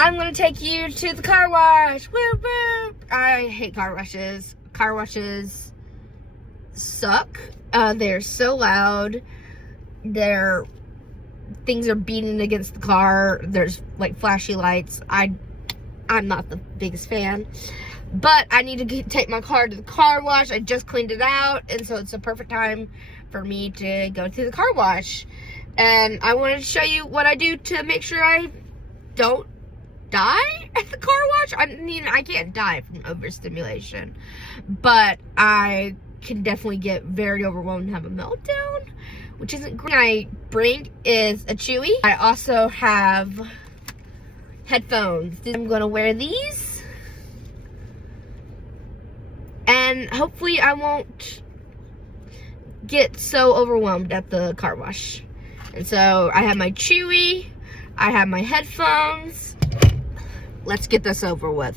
I'm gonna take you to the car wash. Woo woo! I hate car washes. Car washes suck. They're so loud. Things are beating against the car. There's like flashy lights. I'm not the biggest fan. But I need to take my car to the car wash. I just cleaned it out, and so it's the perfect time for me to go to the car wash. And I wanted to show you what I do to make sure I don't die at the car wash. I mean, I can't die from overstimulation, but I can definitely get very overwhelmed and have a meltdown, which isn't great. I bring is a Chewy. I also have headphones. I'm gonna wear these, and hopefully I won't get so overwhelmed at the car wash. And so I have my Chewy, I have my headphones. Let's get this over with.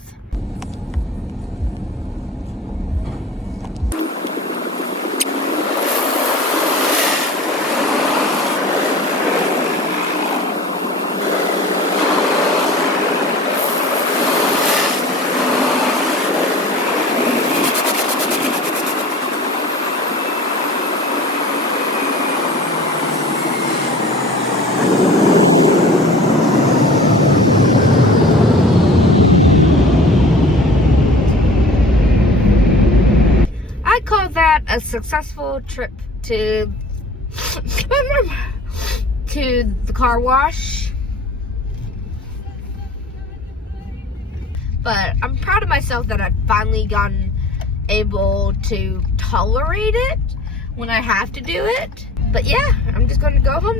I call that a successful trip to the car wash. But I'm proud of myself that I've finally gotten able to tolerate it when I have to do it. But yeah, I'm just going to go home.